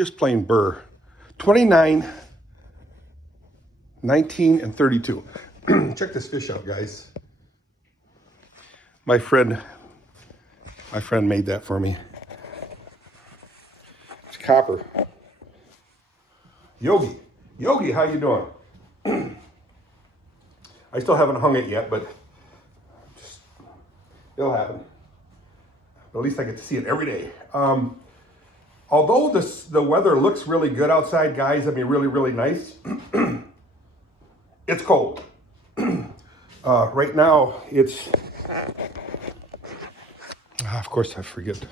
just plain burr. 29, 19, and 32. Check this fish out, guys. My friend made that for me. It's copper. Yogi, how you doing? I still haven't hung it yet, but it'll happen. But at least I get to see it every day. Although the weather looks really good outside, guys, I mean, really, really nice, it's cold. Right now, it's, of course, I forget.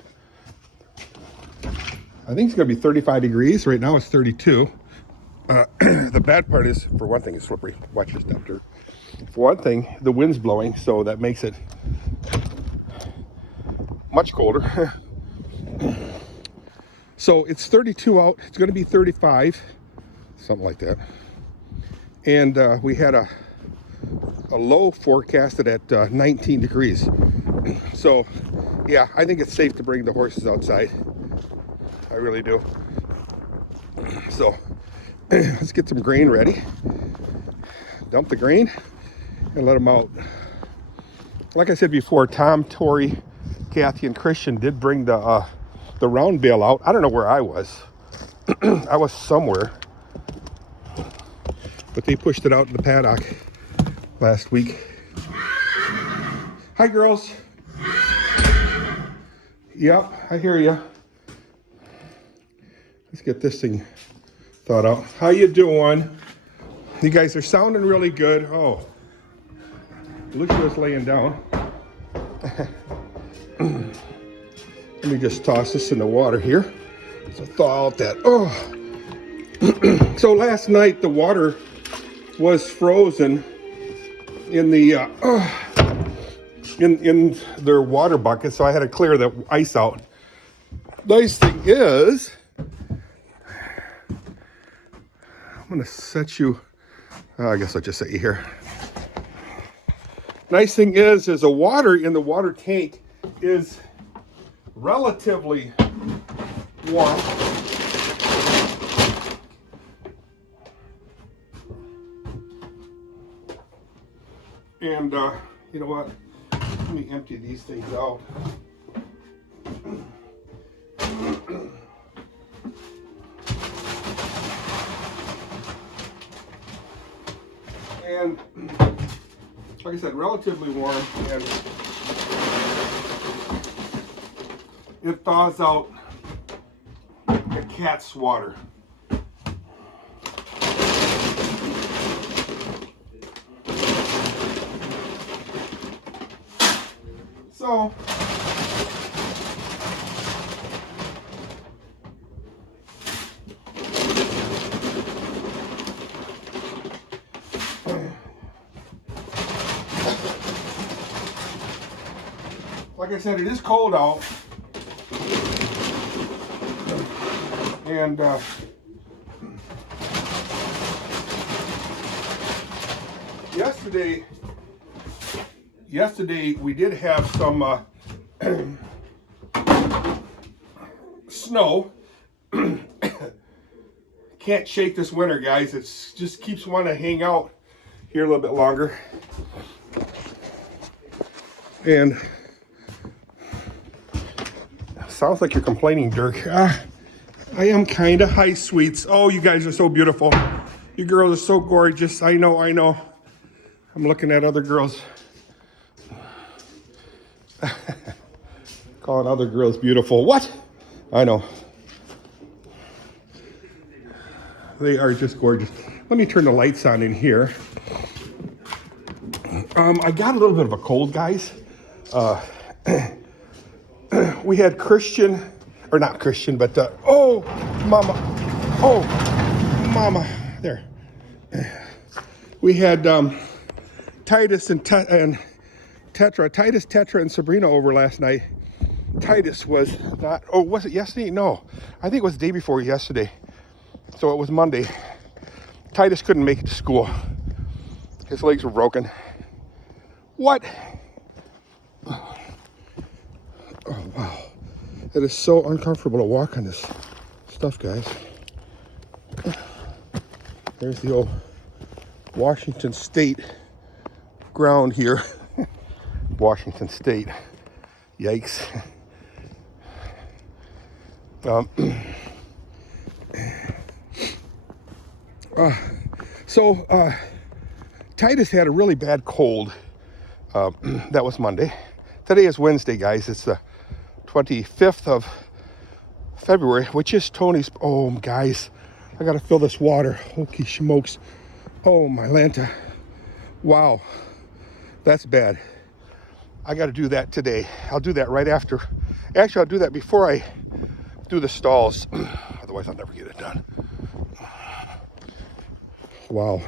I think it's going to be 35 degrees. Right now, it's 32. The bad part is, for one thing, it's slippery. Watch your step, Dirk. For one thing, the wind's blowing, so that makes it much colder. So it's 32 out. It's going to be 35, something like that. And we had a low forecasted at 19 degrees. So, yeah, I think it's safe to bring the horses outside. I really do. So, let's get some grain ready. Dump the grain and let them out. Like I said before, Tom, Tori, Kathy, and Christian did bring the round bale out. I don't know where I was. I was somewhere. But they pushed it out in the paddock last week. Hi, girls. Yep, I hear you. Let's get this thing thawed out. How you doing? You guys are sounding really good. Oh, Lucia's laying down. Let me just toss this in the water here. So thaw out that. Oh. So last night the water was frozen in the in their water bucket, so I had to clear the ice out. Nice thing is, I'm gonna set you. I guess I'll just set you here. Nice thing is the water in the water tank is relatively warm. And you know what? Let me empty these things out. And like I said, relatively warm, and it thaws out the cat's water. So like I said, it is cold out, and yesterday we did have some snow. Can't shake this winter, guys. It just keeps wanting to hang out here a little bit longer. And sounds like you're complaining, Dirk. I am kind of. Hi, sweets. Oh, you guys are so beautiful. You girls are so gorgeous. I know. I'm looking at other girls. Calling other girls beautiful. What? I know. They are just gorgeous. Let me turn the lights on in here. I got a little bit of a cold, guys. We had Christian, or not Christian, but oh, mama, there. We had Titus and Tetra, Tetra, and Sabrina over last night. Titus was not, oh, was it yesterday? No, I think it was the day before yesterday. So it was Monday. Titus couldn't make it to school. His legs were broken. What? Oh, wow. It is so uncomfortable to walk on this stuff, guys. There's the old Washington State ground here. Washington State. Yikes. Titus had a really bad cold. That was Monday. Today is Wednesday, guys. It's the 25th of February, which is Tony's. Oh, guys, I gotta fill this water. Holy smokes. Oh, my Lanta. Wow, that's bad. I gotta do that today. I'll do that right after. Actually, I'll do that before I do the stalls. Otherwise, I'll never get it done. Wow.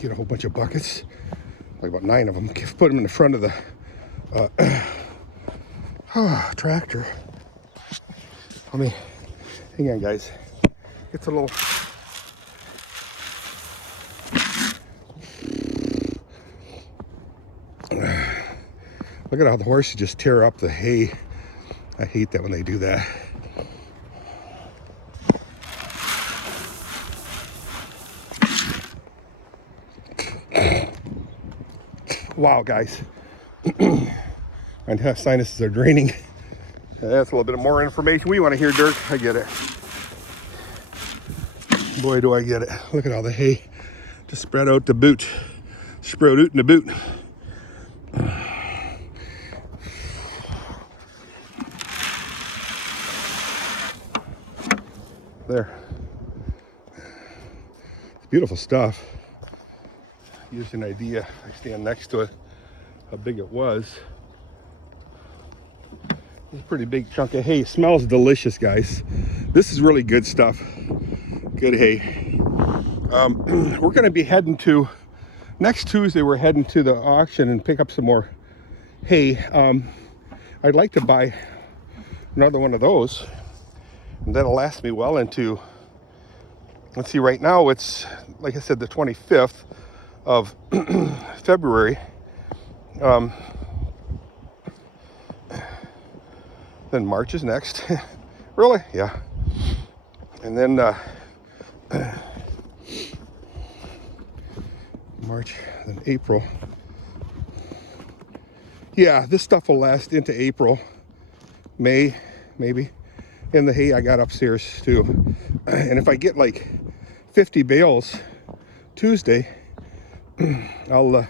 Get a whole bunch of buckets, like about 9 of them. Put them in the front of the tractor. Let me, hang on, guys. It's a little. Look at how the horses just tear up the hay. I hate that when they do that. Wow, guys. My sinuses are draining. That's a little bit more information we want to hear, Dirk. I get it. Boy, do I get it. Look at all the hay just spread out the boot. Sprout out in the boot. There. It's beautiful stuff. Gives you an idea, if I stand next to it, how big it was. It's a pretty big chunk of hay. It smells delicious, guys. This is really good stuff. Good hay. We're going to be heading to, next Tuesday, we're heading to the auction and pick up some more hay. I'd like to buy another one of those. And that'll last me well into, let's see, right now it's, like I said, the 25th of February. Then March is next. Really? Yeah. And then March, then April. Yeah, this stuff will last into April, May, maybe. And the hay I got upstairs too. And if I get like 50 bales Tuesday, I'll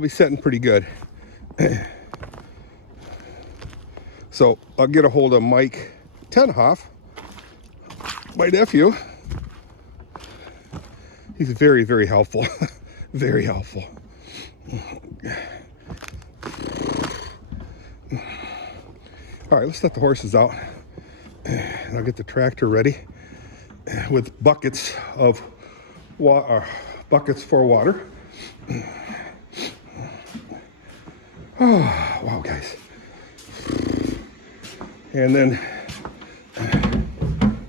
be setting pretty good. So I'll get a hold of Mike Haaf, my nephew. He's very, very helpful. Very helpful. All right, let's let the horses out. And I'll get the tractor ready with buckets of water, buckets for water. Oh, wow, guys. And then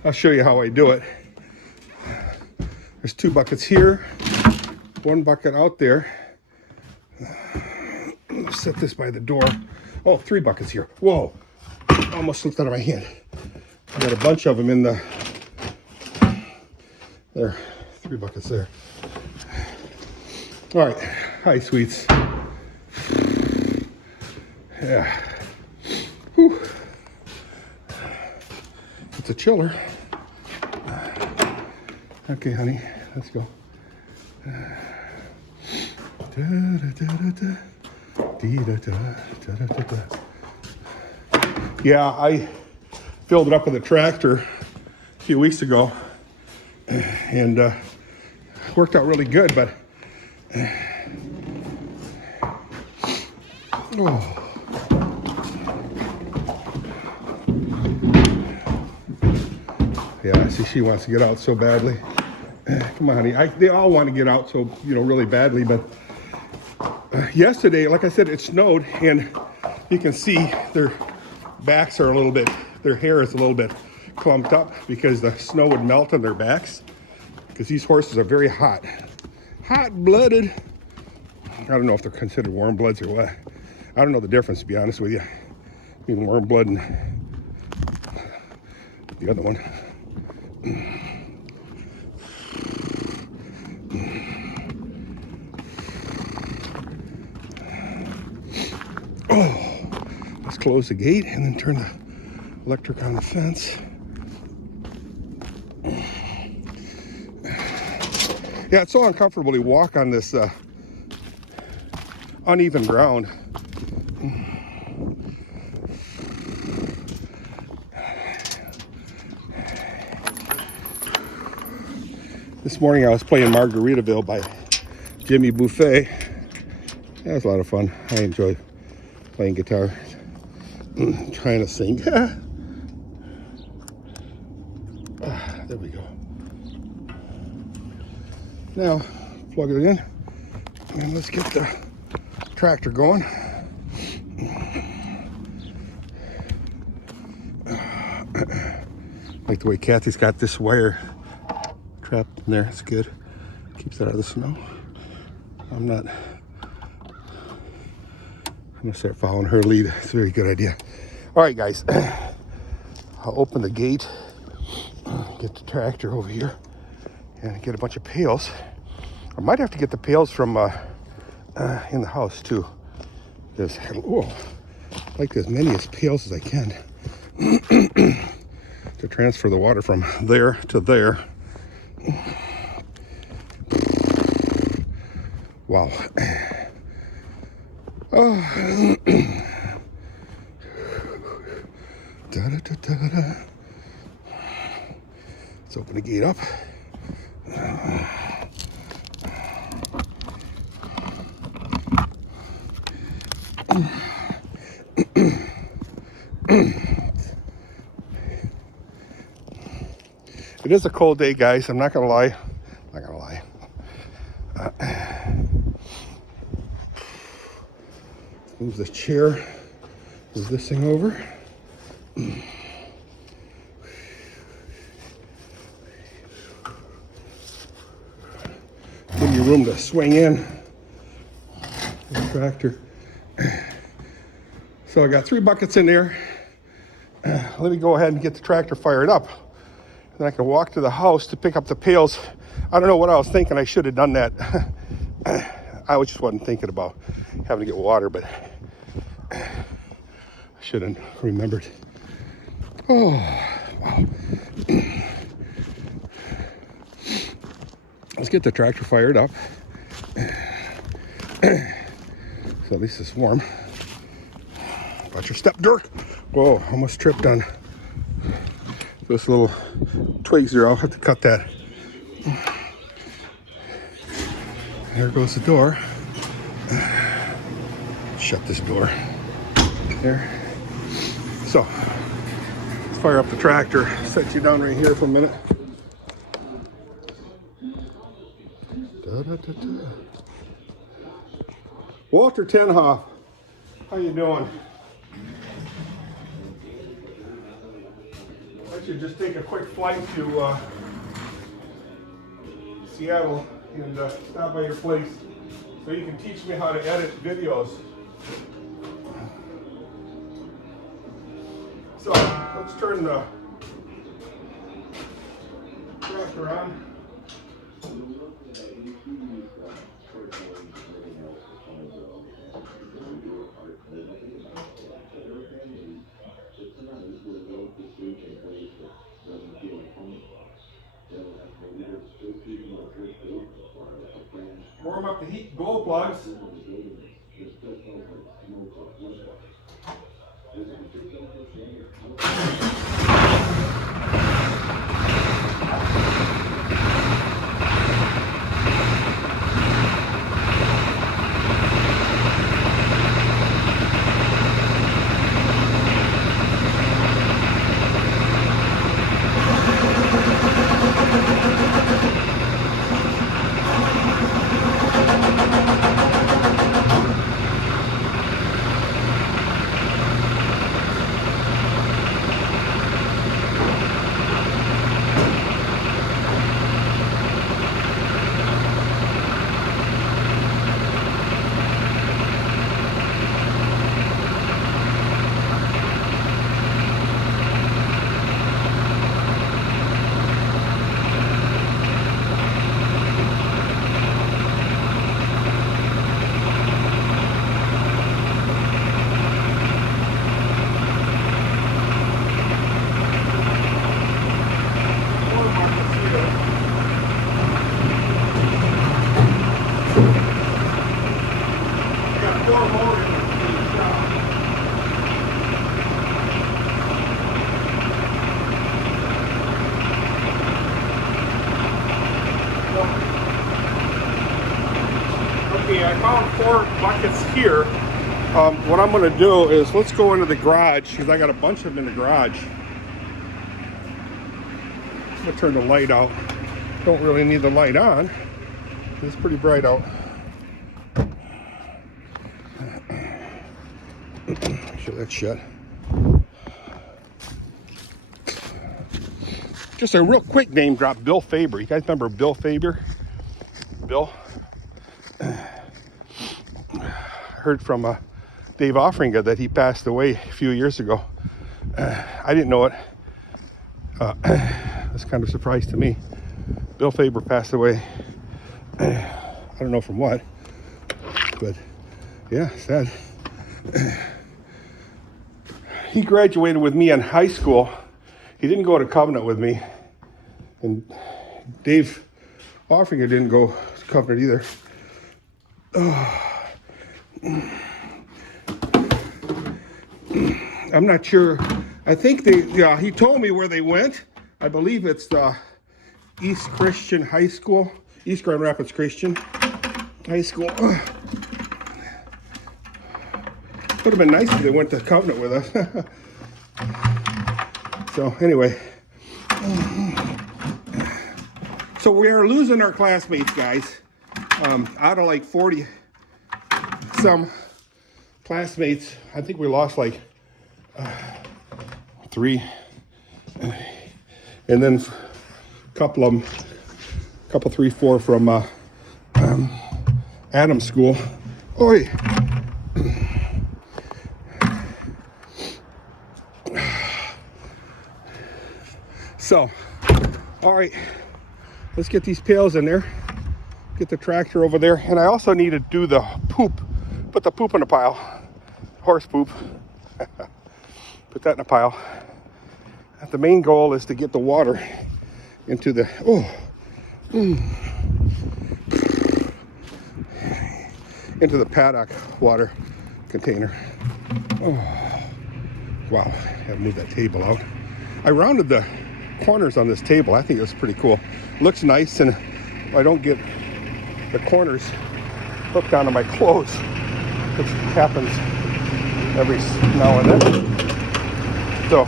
I'll show you how I do it. There's 2 buckets here, 1 bucket out there. I'll set this by the door. Oh, 3 buckets here. Whoa, almost slipped out of my hand. I got a bunch of them in the, there, 3 buckets there. All right, hi, sweets. Yeah. Whew. It's a chiller. Okay, honey, let's go. Yeah, I filled it up with a tractor a few weeks ago, and worked out really good, but oh. Yeah, see, she wants to get out so badly. Come on, honey. They all want to get out so, really badly, but yesterday, like I said, it snowed, and you can see their backs are a little bit, their hair is a little bit clumped up because the snow would melt on their backs, because these horses are very hot. Hot-blooded. I don't know if they're considered warm bloods or what. I don't know the difference, to be honest with you. Even warm blood and the other one. Oh, let's close the gate and then turn the electric on the fence. Yeah, it's so uncomfortable to walk on this uneven ground. This morning I was playing Margaritaville by Jimmy Buffet. That was a lot of fun. I enjoy playing guitar, trying to sing. There we go. Now, plug it in, and let's get the tractor going. Like the way Kathy's got this wire trapped in there. It's good. Keeps it out of the snow. I'm gonna start following her lead. It's a very good idea. All right, guys. I'll open the gate, get the tractor over here, and get a bunch of pails. I might have to get the pails from in the house too. Because I like as many as pails as I can to transfer the water from there to there. Wow. Oh. Let's open the gate up. It is a cold day, guys. I'm not gonna lie. Move this chair. Move this thing over. Give you room to swing in the tractor. So I got 3 buckets in there. Let me go ahead and get the tractor fired up. Then I can walk to the house to pick up the pails. I don't know what I was thinking. I should have done that. I just wasn't thinking about having to get water, but I should have remembered. Oh, wow. Let's get the tractor fired up. So at least it's warm. Watch your step, Dirk. Whoa, almost tripped on those little twigs there. I'll have to cut that. There goes the door. Shut this door. There. So, let's fire up the tractor. Set you down right here for a minute. Da-da-da-da. Walter Haaf, how you doing? I should just take a quick flight to Seattle and stop by your place so you can teach me how to edit videos. So let's turn the tractor on. Warm up the heat glow plugs. got 4 motors in the shop. Okay, I found 4 buckets here. What I'm going to do is let's go into the garage because I got a bunch of them in the garage. I'm going to turn the light out. Don't really need the light on. It's pretty bright out. Make sure that's shut. Just a real quick name drop, Bill Faber. You guys remember Bill Faber? Bill? Heard from Dave Offringa that he passed away a few years ago. I didn't know it. That's kind of a surprise to me. Bill Faber passed away. I don't know from what, but yeah, sad. He graduated with me in high school. He didn't go to Covenant with me, and Dave Offringa didn't go to Covenant either. I'm not sure. I think he told me where they went. I believe it's the East Christian High School, East Grand Rapids Christian High School. Would have been nice if they went to Covenant with us. So anyway, so we are losing our classmates, guys. Out of like 40 some classmates, I think we lost like 3, and then a couple of them, 3, 4 from Adams School. Oi. So, all right, let's get these pails in there, get the tractor over there, and I also need to do the poop, put the poop in a pile, horse poop, put that in a pile. The main goal is to get the water into the, into the paddock water container. Oh, wow, I have to move that table out. I rounded the corners on this table. I think it's pretty cool. Looks nice, and I don't get the corners hooked onto my clothes, which happens every now and then. So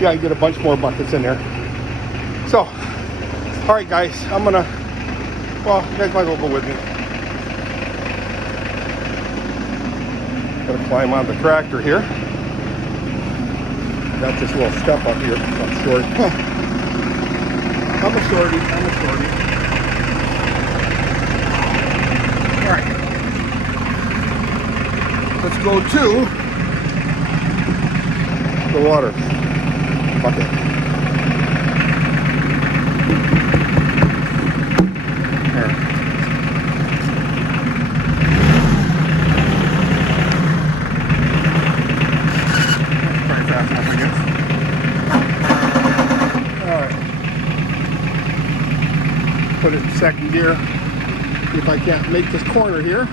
yeah, I get a bunch more buckets in there. So all right, guys, I'm gonna, well, you guys might as well go with me. Gonna climb on the tractor here. Got this little step up here. I'm short. I'm a shorty. All right. Let's go to the water bucket. All right. Pretty fast enough, I guess. All right. Put it in second gear. See if I can't make this corner here.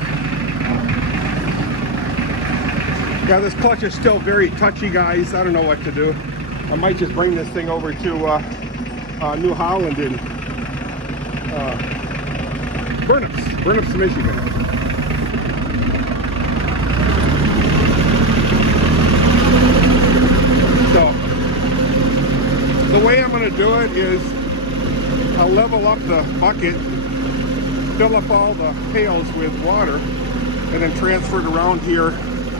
Yeah, this clutch is still very touchy, guys. I don't know what to do. I might just bring this thing over to New Holland and Burnups, Michigan. So the way I'm going to do it is I'll level up the bucket, fill up all the pails with water, and then transfer it around here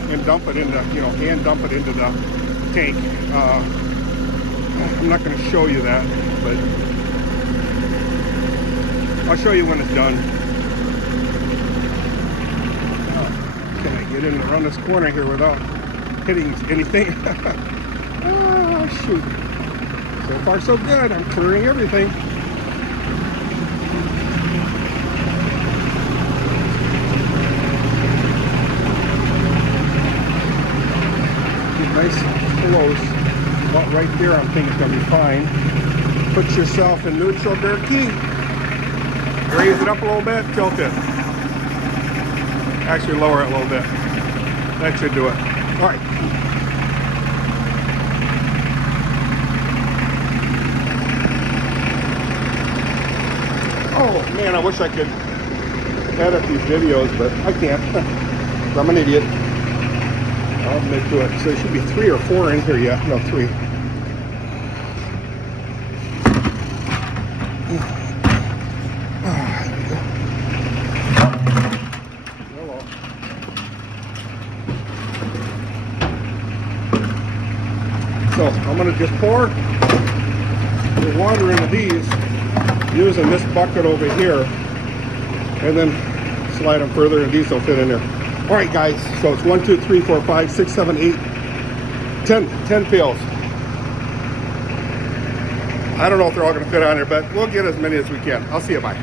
and dump it into, hand dump it into the tank. I'm not going to show you that, but I'll show you when it's done. Can I get in and around this corner here without hitting anything? Oh, shoot. So far, so good. I'm clearing everything. Nice close. About right there, I'm thinking it's going to be fine. Put yourself in neutral, Dirk. Raise it up a little bit, tilt it. actually lower it a little bit. That should do it. All right. Oh man, I wish I could edit these videos, but I can't. I'm an idiot. I'll admit to it. So there should be 3 or 4 in here yet. No, 3. So I'm going to just pour the water into these using this bucket over here, and then slide them further, and these will fit in there. All right, guys. So it's 1, 2, 3, 4, 5, 6, 7, 8, 10 pails. I don't know if they're all going to fit on there, but we'll get as many as we can. I'll see you. Bye.